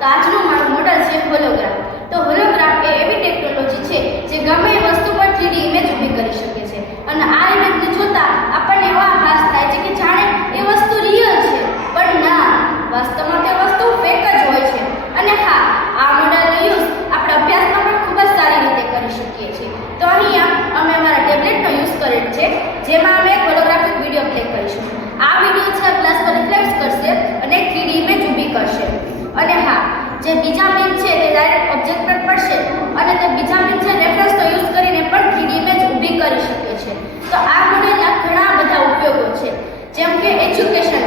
તો આજનું મારું મોડલ છે હોલોગ્રામ. તો હોલોગ્રામ એ એવી ટેકનોલોજી છે જે ગમે એ વસ્તુ પર 3D ઇમેજ ઊભી કરી શકે છે અને આ ઇમેજને જોતા આપણને એવો આભાસ થાય છે કે જાણે એ વસ્તુ રિયલ છે, પણ ના, વાસ્તવમાં તે વસ્તુ ફેક જ હોય છે. અને હા, આ મોડલનો યુઝ આપણે અભ્યાસમાં પણ ખૂબ જ સારી રીતે કરી શકીએ છીએ. તો અહીંયા અમે અમારા ટેબ્લેટનો યુઝ કરેલ છે, જેમાં અમે એક હોલોગ્રાફિક વિડીયો પ્લે કરીશું. આ વિડીયો છે ગ્લાસ પર રિફ્લેક્ટ કરશે અને 3D ઇમેજ ઊભી કરશે. અને હા, જે બીજા પિન છે તે ડાયરેક્ટ ઓબ્જેક્ટ પર પડશે અને તે બીજા પિન છે રેફરન્સનો યુઝ કરીને પણ 3D ઇમેજ ઊભી કરી શકે છે. તો આ મોડેલના ઘણા બધા ઉપયોગો છે, જેમ કે એજ્યુકેશન